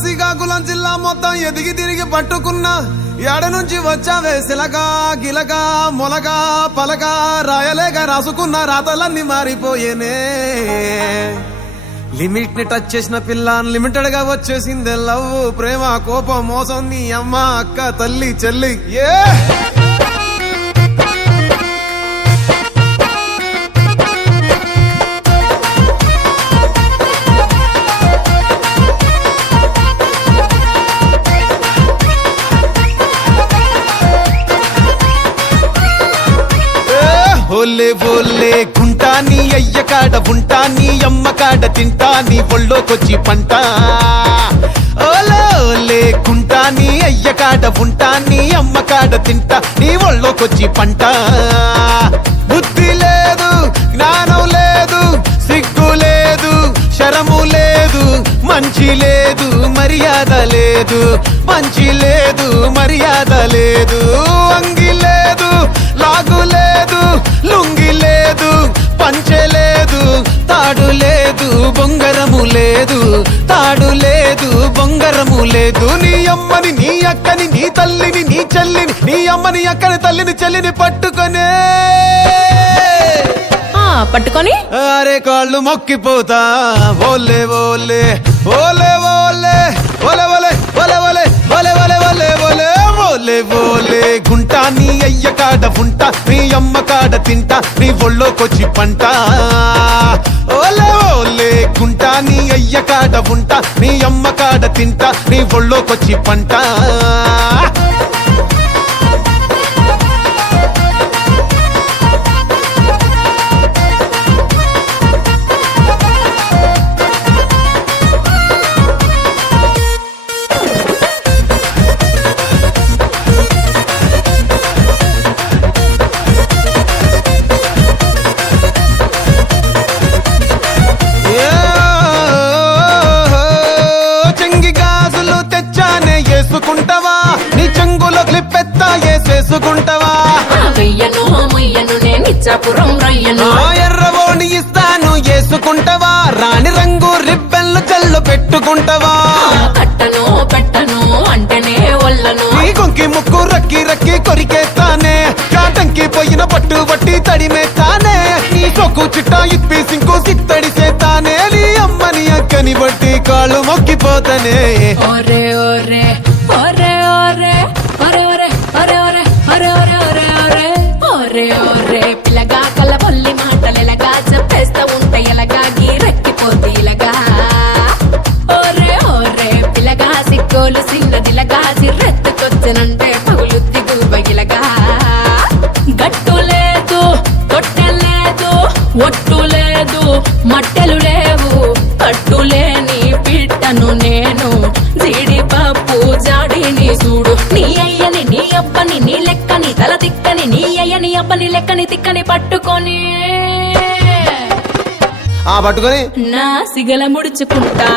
శ్రీకాకుళం జిల్లా మొత్తం ఎదిగి తిరిగి పట్టుకున్నా ఎడ నుంచి వచ్చావే సిలగా గిలగా మొలగా పలగా రాయలేక రాసుకున్న రాతలన్నీ మారిపోయేనే. లిమిట్ ని టచ్ చేసిన పిల్ల అన్లిమిటెడ్ గా వచ్చేసిందే లవ్ ప్రేమ కోపం మోసం నీ అమ్మ అక్క తల్లి చెల్లి ఏ ఓలే ఓలే గుంటా నీ అయ్య కాడ ఉంటా నీ అమ్మ కాడ తింటా నీ ఒళ్ళోకొచ్చి పంట. ఓలే ఓలే గుంటా నీ అయ్య కాడ ఉంటా నీ అమ్మ కాడ తింటా నీ ఒళ్ళోకొచ్చి పంట. బుద్ధి లేదు జ్ఞానం లేదు సిగ్గు లేదు శరము లేదు మంచి లేదు మర్యాద లేదు మంచి లేదు మర్యాద లేదు అంగి లేదు లాగు లేదు లుంగి లేదు పంచె లేదు తాడు లేదు బొంగరము లేదు తాడు లేదు బొంగరము లేదు. నీ అమ్మని నీ అక్కని నీ తల్లిని నీ చెల్లిని నీ అమ్మని అక్కని తల్లిని చెల్లిని పట్టుకొనే పట్టుకొని అరే కాళ్ళు మొక్కిపోతా ఓలే ఓలే ఓలే ఓలే ఓలే ఓలే ఓలే ఓలే ఓలే ఓలే ఓలే ఓలే ఓలే ఓలే గుంటా నీ అయ్య కాడ ఉంటా నీ అమ్మ కాడ తింటా నీ ఒళ్ళోకొచ్చి పంట. ఓలే ఓలే గుంటా నీ అయ్య కాడ ఉంటా నీ అమ్మ కాడ తింటా నీ ఒళ్ళోకొచ్చి పంట. వేసుకుంటావా నీ చెంగులో క్లిప్పెత్తా వేసేసుకుంటావా వెయ్యను ముయ్యను నేనిచ్చాపురం రయ్యను ఎర్రబోని ఇస్తాను వేసుకుంటావా రాణి రంగు రిబ్బెన్లు జల్లు పెట్టుకుంటావా కట్టను పెట్టను అంటేనే ఒళ్ళను నీ కొంకి ముక్కు రక్కి రక్కి కొరికేస్తానే కాటంకి పోయిన పట్టు బట్టి తడిమేస్తానే నీ సొక్కు చిట్టా ఇప్పి సింకు సిత్తడి చేస్తానే నీ అమ్మని అక్కని బట్టి కాళ్ళు మొక్కిపోతానే. ఒరే ఒరే ఒరే ఒరే ఒరే ఒరే ఒరే ఒరే ఒరే ఒరే ఒరే ఒరే ఒరే ఒరే పిల్లగా కళ్ళ పొల్లి మాటలు ఎలాగా చెప్పేస్తా ఉంటే ఎలాగా గీరెక్కిపోతే ఇలాగా ఒరే ఒరే పిల్లగా సిక్కోలు సిన్నదిలగా చిర్రెత్తుకొచ్చనంటే పగులుద్ది గుబగిలగా గట్టు లేదు తొట్టె లేదు ఒట్టు లేదు మట్టెలు లేవు కట్టులేని పిట్టను నేను జీడిపప్పు జాడిని చూడు నీ అయ్యని నీ అబ్బని నీ లెక్కని తల తిక్కని నీ అయ్యని అబ్బని లెక్కని తిక్కని పట్టుకొని పట్టుకొని నా సిగల ముడుచుకుంటా